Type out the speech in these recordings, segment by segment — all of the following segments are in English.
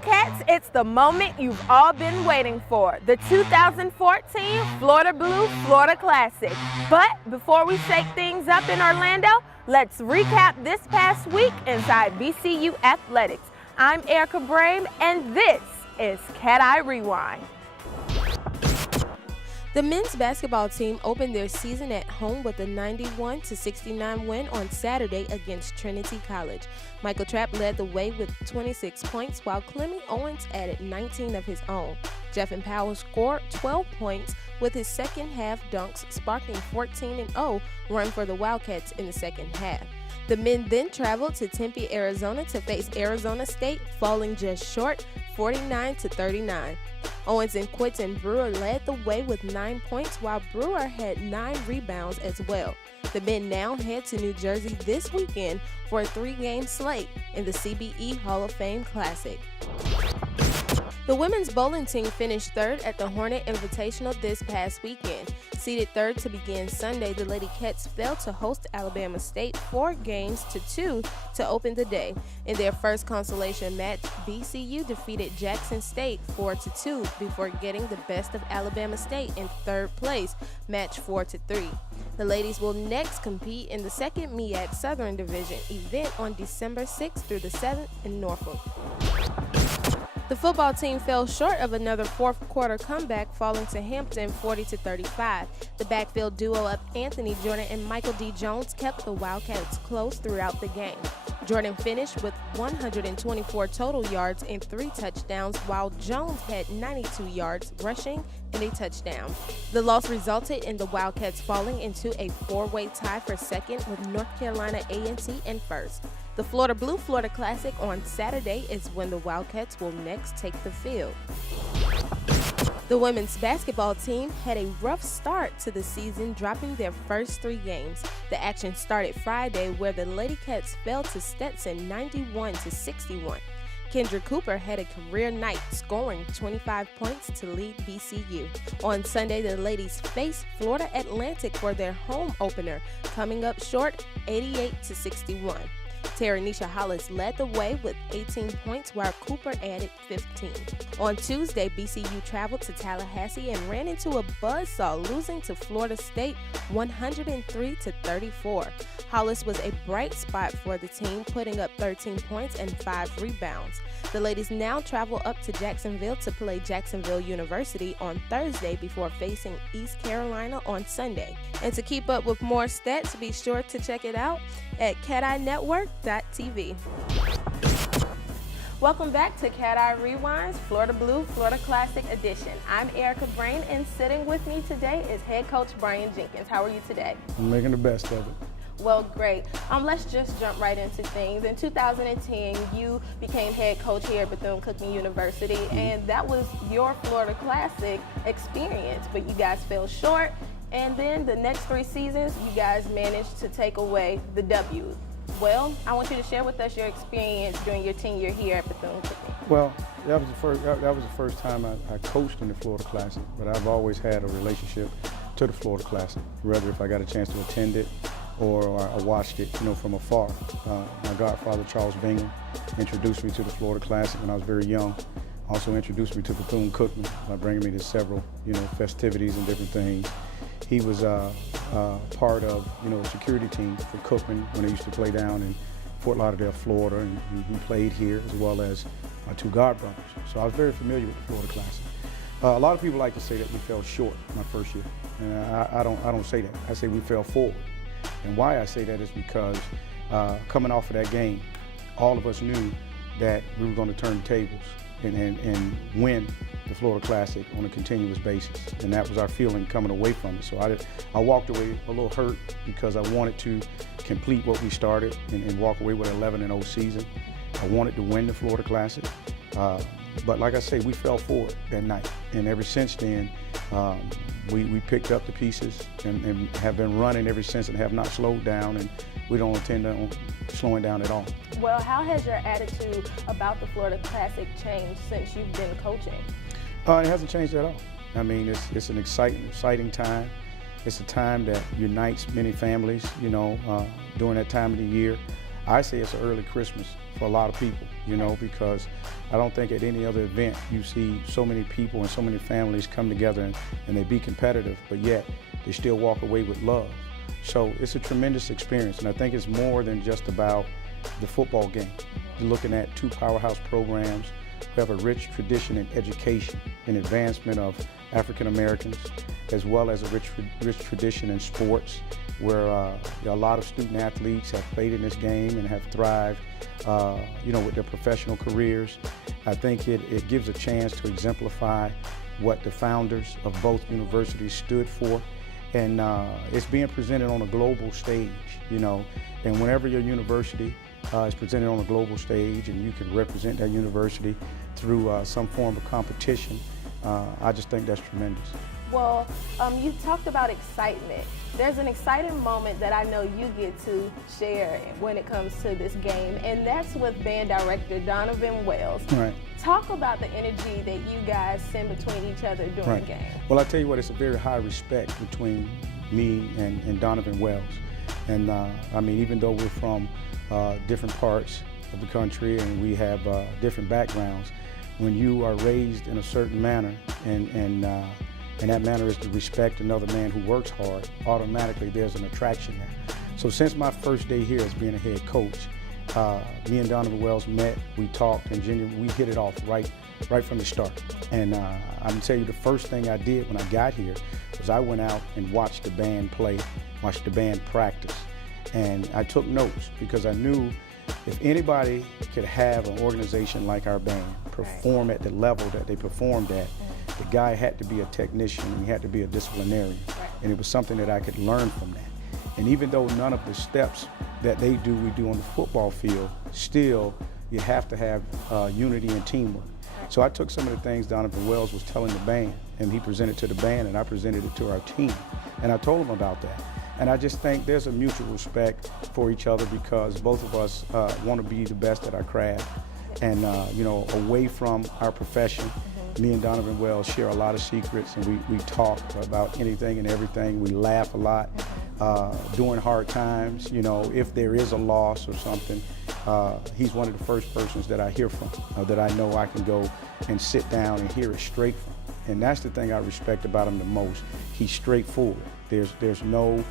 Wildcats, it's the moment you've all been waiting for, the 2014 Florida Blue Florida Classic. But before we shake things up in Orlando, let's recap this past week inside VCU Athletics. I'm Erica Brame, and this is CatEye Rewind. The men's basketball team opened their season at home with a 91-69 win on Saturday against Trinity College. Michael Trapp led the way with 26 points, while Clemmy Owens added 19 of his own. Jeffin Powell scored 12 points with his second half dunks, sparking 14-0 run for the Wildcats in the second half. The men then traveled to Tempe, Arizona to face Arizona State, falling just short, 49-39. Owens and Quentin Brewer led the way with 9 points, while Brewer had 9 rebounds as well. The men now head to New Jersey this weekend for a 3-game slate in the CBE Hall of Fame Classic. The women's bowling team finished third at the Hornet Invitational this past weekend. Seeded third to begin Sunday, the Lady Cats failed to host Alabama State 4-2 to open the day. In their first consolation match, VCU defeated Jackson State 4-2 before getting the best of Alabama State in third place, match 4-3. The ladies will next compete in the second MEAC Southern Division event on December 6th through the 7th in Norfolk. The football team fell short of another fourth-quarter comeback, falling to Hampton 40-35. The backfield duo of Anthony Jordan and Michael D. Jones kept the Wildcats close throughout the game. Jordan finished with 124 total yards and 3 touchdowns, while Jones had 92 yards rushing and a touchdown. The loss resulted in the Wildcats falling into a 4-way tie for second with North Carolina A&T in first. The Florida Blue Florida Classic on Saturday is when the Wildcats will next take the field. The women's basketball team had a rough start to the season, dropping their first 3 games. The action started Friday, where the Lady Cats fell to Stetson 91-61. Kendra Cooper had a career night, scoring 25 points to lead VCU. On Sunday, the ladies faced Florida Atlantic for their home opener, coming up short 88-61. Taranisha Hollis led the way with 18 points, while Cooper added 15. On Tuesday, VCU traveled to Tallahassee and ran into a buzzsaw, losing to Florida State 103-34. Hollis was a bright spot for the team, putting up 13 points and 5 rebounds. The ladies now travel up to Jacksonville to play Jacksonville University on Thursday before facing East Carolina on Sunday. And to keep up with more stats, be sure to check it out at CatEyeNetwork.tv. Welcome back to CatEye Rewind's Florida Blue Florida Classic Edition. I'm Erica Brame, and sitting with me today is head coach Brian Jenkins. How are you today? I'm making the best of it. Well, great. Let's just jump right into things. In 2010, you became head coach here at Bethune-Cookman University, and that was your Florida Classic experience, but you guys fell short. And then the next 3 seasons, you guys managed to take away the W. Well, I want you to share with us your experience during your tenure here at Bethune-Cookman. Well, that was the first time I coached in the Florida Classic, but I've always had a relationship to the Florida Classic, whether if I got a chance to attend it or I watched it, from afar. My godfather, Charles Bingham, introduced me to the Florida Classic when I was very young. Also introduced me to Bethune-Cookman by bringing me to several, festivities and different things. He was part of, a security team for Cookman when they used to play down in Fort Lauderdale, Florida, and he played here as well as my 2 godbrothers. So I was very familiar with the Florida Classic. A lot of people like to say that we fell short my first year, and I don't say that. I say we fell forward. And why I say that is because coming off of that game, all of us knew that we were going to turn the tables and win the Florida Classic on a continuous basis, and that was our feeling coming away from it. So I walked away a little hurt because I wanted to complete what we started and walk away with an 11-0 season. I wanted to win the Florida Classic, but like I say, we fell forward that night, and ever since then, we picked up the pieces and have been running ever since and have not slowed down, and we don't intend on slowing down at all. Well, how has your attitude about the Florida Classic changed since you've been coaching? It hasn't changed at all. I mean, it's an exciting time. It's a time that unites many families, during that time of the year. I say it's an early Christmas for a lot of people, because I don't think at any other event you see so many people and so many families come together and they be competitive, but yet they still walk away with love. So it's a tremendous experience, and I think it's more than just about the football game. You're looking at two powerhouse programs who have a rich tradition in education and advancement of African Americans, as well as a rich tradition in sports, where a lot of student athletes have played in this game and have thrived, with their professional careers. I think it gives a chance to exemplify what the founders of both universities stood for. And it's being presented on a global stage, and whenever your university is presented on a global stage and you can represent that university through some form of competition, I just think that's tremendous. Well, you talked about excitement. There's an exciting moment that I know you get to share when it comes to this game, and that's with band director Donovan Wells. Right. Talk about the energy that you guys send between each other during the game. Well, I tell you what, it's a very high respect between me and Donovan Wells. And I mean, even though we're from different parts of the country and we have different backgrounds, when you are raised in a certain manner and that manner is to respect another man who works hard, automatically there's an attraction there. So since my first day here as being a head coach, me and Donovan Wells met, we talked, and we hit it off right from the start. And I'm gonna tell you, the first thing I did when I got here was I went out and watched the band play, watched the band practice. And I took notes because I knew if anybody could have an organization like our band perform at the level that they performed at, the guy had to be a technician and he had to be a disciplinarian. And it was something that I could learn from that. And even though none of the steps that we do on the football field, still you have to have unity and teamwork. So I took some of the things Donovan Wells was telling the band, and he presented to the band, and I presented it to our team. And I told him about that. And I just think there's a mutual respect for each other because both of us want to be the best at our craft. And away from our profession, me and Donovan Wells share a lot of secrets, and we talk about anything and everything. We laugh a lot during hard times. If there is a loss or something, he's one of the first persons that I hear from, that I know I can go and sit down and hear it straight from. And that's the thing I respect about him the most. He's straightforward. There's no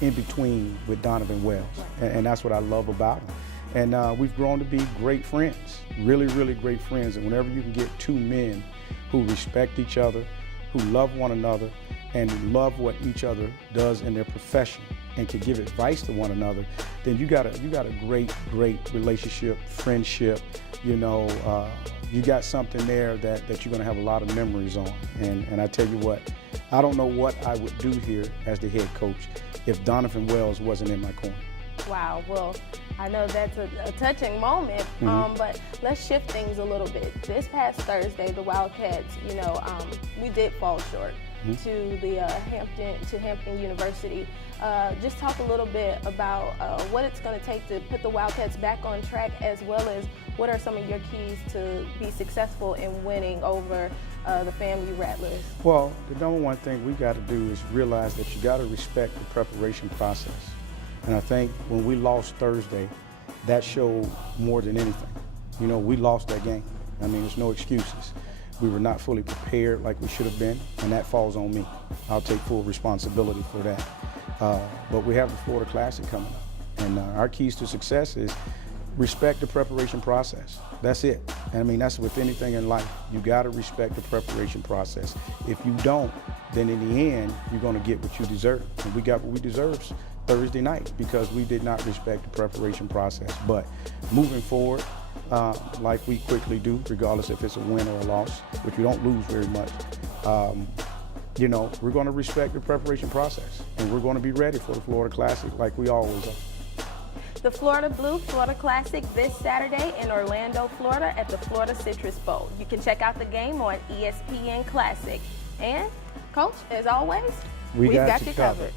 in between with Donovan Wells, and that's what I love about him. And we've grown to be great friends, really, really great friends. And whenever you can get two men who respect each other, who love one another, and love what each other does in their profession, and can give advice to one another, then you got a great relationship, friendship. You got something there that you're gonna have a lot of memories on. And I tell you what, I don't know what I would do here as the head coach if Donovan Wells wasn't in my corner. Wow, well, I know that's a touching moment, but let's shift things a little bit. This past Thursday, the Wildcats, we did fall short to the Hampton University. Just talk a little bit about what it's going to take to put the Wildcats back on track, as well as what are some of your keys to be successful in winning over the FAMU Rattlers? Well, the number one thing we got to do is realize that you got to respect the preparation process. And I think when we lost Thursday, that showed more than anything. We lost that game. I mean, there's no excuses. We were not fully prepared like we should have been, and that falls on me. I'll take full responsibility for that. But we have the Florida Classic coming up, and our keys to success is respect the preparation process. That's it. And I mean, that's with anything in life. You got to respect the preparation process. If you don't, then in the end, you're going to get what you deserve. And we got what we deserved Thursday night because we did not respect the preparation process. But moving forward, like we quickly do, regardless if it's a win or a loss, which we don't lose very much, we're going to respect the preparation process, and we're going to be ready for the Florida Classic like we always are. The Florida Blue Florida Classic this Saturday in Orlando, Florida at the Florida Citrus Bowl. You can check out the game on ESPN Classic. And, Coach, as always, we've got you covered.